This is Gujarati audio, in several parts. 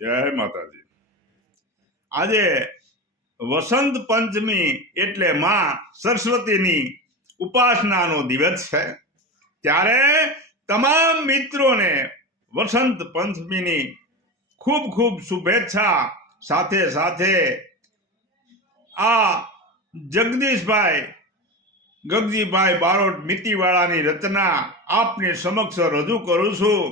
જય માતાજી। આજે વસંત પંચમી એટલે માં સરસ્વતીની ઉપાસનાનો દિવસ છે। ત્યારે તમામ મિત્રોને વસંત પંચમીની ખૂબ ખૂબ શુભેચ્છા। સાથે સાથે આ જગદીશભાઈ ગગજીભાઈ બારોટ મિતીવાળાની રચના આપની સમક્ષ રજૂ કરું છું।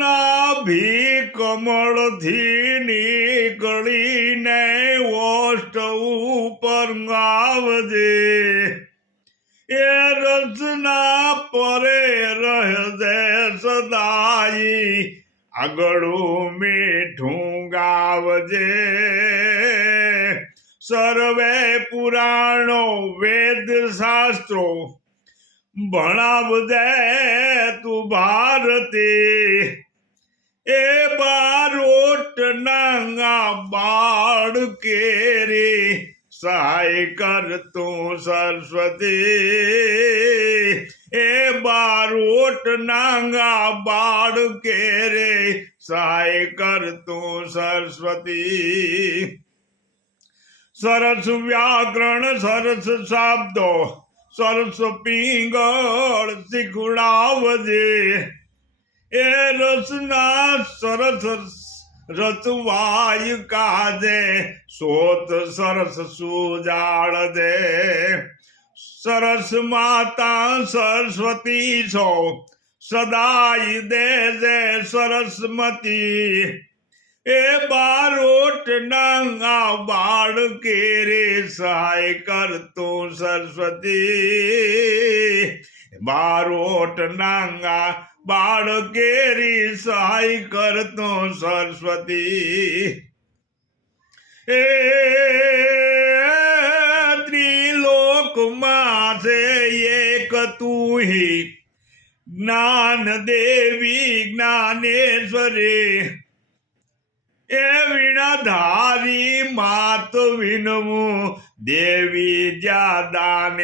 નાભી કમળથી નીકળીને ઓષ્ટ ઉપર આવજે, એ રચના પરે રહેજે સદાઈ, આગળું મીઠું ગાવજે। સર્વે પુરાણો વેદ શાસ્ત્રો ભણાવજે તું ભારતી, એ બારોટ નાંગા બાળ કેરી સહાય કર તું સરસ્વતી, એ બારોટ નાંગા બાળ કેરે સહાય કર તું સરસ્વતી। સરસ વ્યાકરણ સરસ શબ્દો સરસ પિંગળ શીખડાવજે, એ રસના સરસ રચવાય કાજે સોત સરસ સુજાળજે। સરસ માતા સરસ્વતી છો સદાય દેજે સરસ્વતી, એ બારોટ નાંગા બાળ કેરે સહાય કર તું સરસ્વતી, બારોટ નાંગા બાળ કેરી સહાય કર તું સરસ્વતી। એ ત્રિલોકમાં છે એક તું હી, જ્ઞાન દેવી જ્ઞાનેશ્વરી, એ વીણાધારી માત વિનવું દેવી જ્યાદાનેશ્વરી,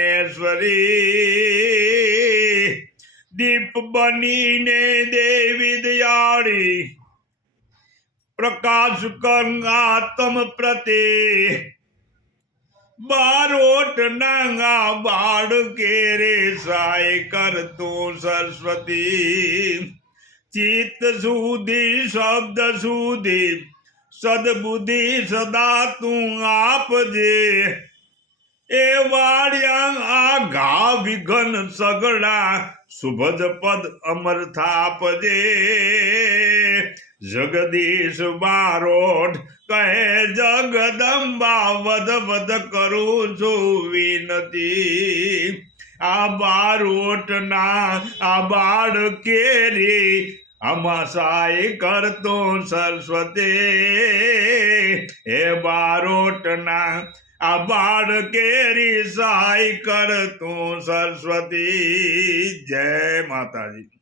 દીપ બનીને દેવી દયાળી પ્રકાશ કંગાતમ પ્રતે, બારોટ નાંગા બાળ કેરે સહાય કર તું સરસ્વતી, ચિત્ત સુધી શબ્દ સુધી સદબુદ્ધિ સદા તું આપજે, એ વાળ્યા આ ઘા વિઘન સગડા સુભદ પદ અમર થાપજે। જગદીશ બારોટ કહે જગદંબા વદ વદ કરું છું વિનતી, આ બારોટ ના આ બાળ કેરી આમાં સહાય કરતો સરસ્વતી, હે બારોટ ના આ બાળ કેરી સહાય કરતું સરસ્વતી। જય માતાજી।